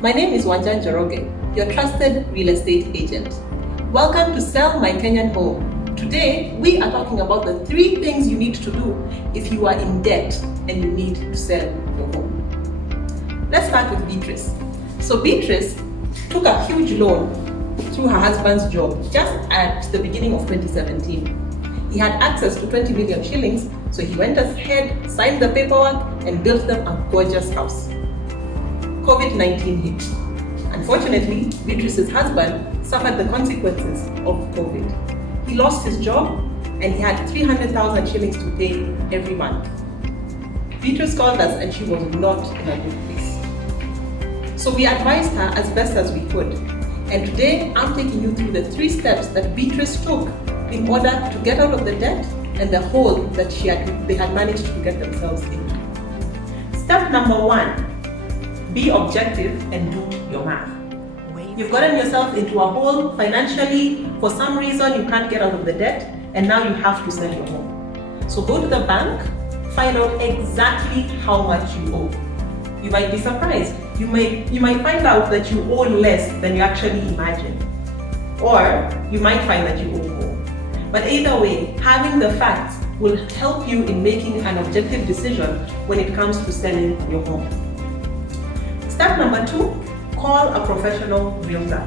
My name is Wanja, your trusted real estate agent. Welcome to Sell My Kenyan Home. Today, we are talking about the 3 things you need to do if you are in debt and you need to sell your home. Let's start with Beatrice. So Beatrice took a huge loan through her husband's job just at the beginning of 2017. He had access to 20 million shillings, so he went ahead, signed the paperwork, and built them a gorgeous house. COVID-19 hit. Unfortunately, Beatrice's husband suffered the consequences of COVID. He lost his job and he had 300,000 shillings to pay every month. Beatrice called us and she was not in a good place. So we advised her as best as we could. And today I'm taking you through the 3 steps that Beatrice took in order to get out of the debt and the hole that they had managed to get themselves into. Step number 1. Be objective and do your math. You've gotten yourself into a hole financially. For some reason, you can't get out of the debt, and now you have to sell your home. So go to the bank, find out exactly how much you owe. You might be surprised. You might find out that you owe less than you actually imagine. Or you might find that you owe more. But either way, having the facts will help you in making an objective decision when it comes to selling your home. Step number 2, call a professional realtor.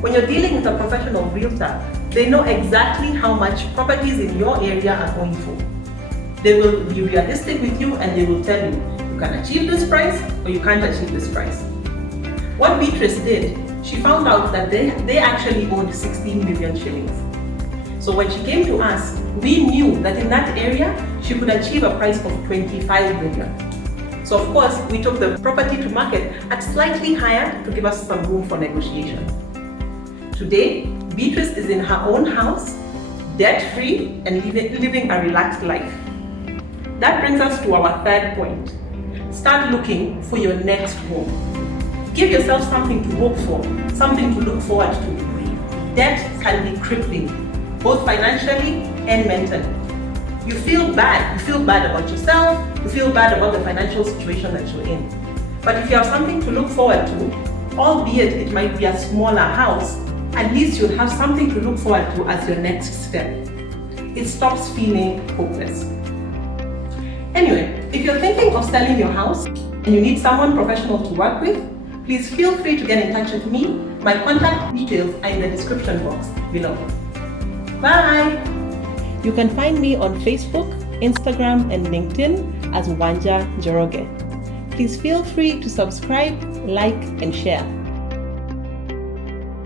When you're dealing with a professional realtor, they know exactly how much properties in your area are going for. They will be realistic with you and they will tell you, you can achieve this price or you can't achieve this price. What Beatrice did, she found out that they actually owed 16 million shillings. So when she came to us, we knew that in that area, she could achieve a price of 25 million. So of course, we took the property to market at slightly higher to give us some room for negotiation. Today, Beatrice is in her own house, debt-free and living a relaxed life. That brings us to our 3rd point. Start looking for your next home. Give yourself something to hope for, something to look forward to. Debt can be crippling, both financially and mentally. You feel bad about yourself, you feel bad about the financial situation that you're in. But if you have something to look forward to, albeit it might be a smaller house, at least you'll have something to look forward to as your next step. It stops feeling hopeless. Anyway, if you're thinking of selling your house and you need someone professional to work with, please feel free to get in touch with me. My contact details are in the description box below. Bye! You can find me on Facebook, Instagram, and LinkedIn as Wanja Njoroge. Please feel free to subscribe, like, and share.